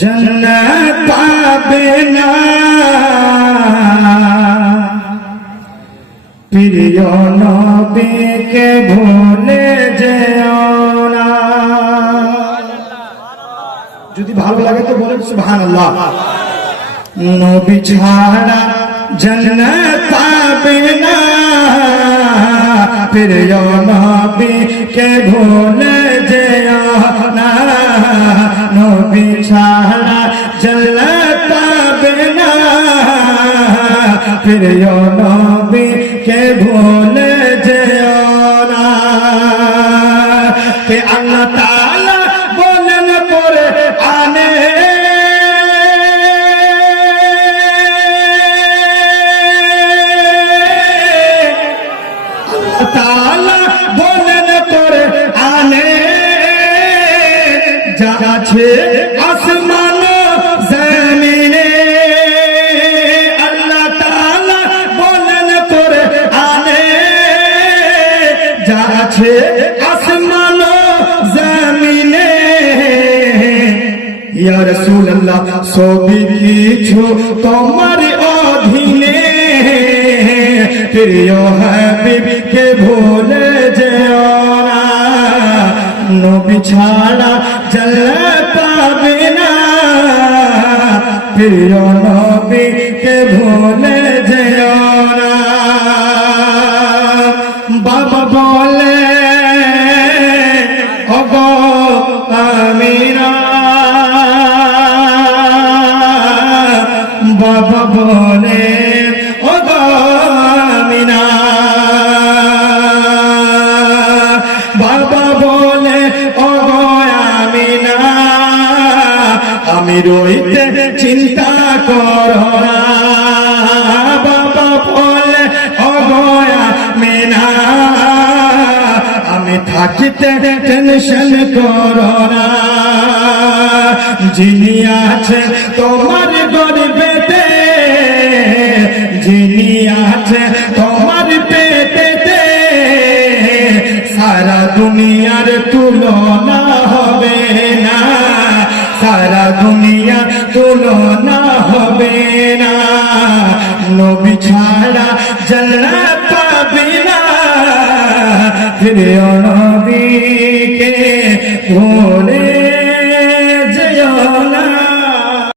जन्नत पाबे ना प्रिय नबी के भूले যেও না। যদি ভালো লাগে তো বলেন সুবহানাল্লাহ। নবী ছাড়া जन्नत पाबे ना प्रिय नबी के भूले যেও না। नबी ছাড়া जन्नत पाबे ना प्रिय नबी के भूले যেও না। কে আল্লাহ তাআলা বলেন কোরআনে ताला बोलन कुरआने जाछे आसमान जमीने। अल्लाह ताला बोलन कुरआने जाछे आसमान जमीने। या रसूल अल्लाह सभी किछु तोमार अधीने प्रिय হাবিব কে ভুলে যেও না। নবী ছাড়া জান্নাত পাবে না প্রিয় নবী কে ভুলে যেও না। বাবা বলে ওগো আমিনা, বাবা বলে ওগো আমিনা, বাবা বলে ওগো আমিনা আমি রইতে চিন্তা করো না। বাবা বলে ওগো আমিনা আমি থাকিতে টেনশন করো না। যিনি আছে তোমার গরিবেতে, যিনি আছে তোমার পেটেতে সারা দুনিয়ার তুলনা হবে না, সারা দুনিয়ার তুলনা হবে না। নবী ছাড়া জান্নাত পাবি না প্রিয় নবীকে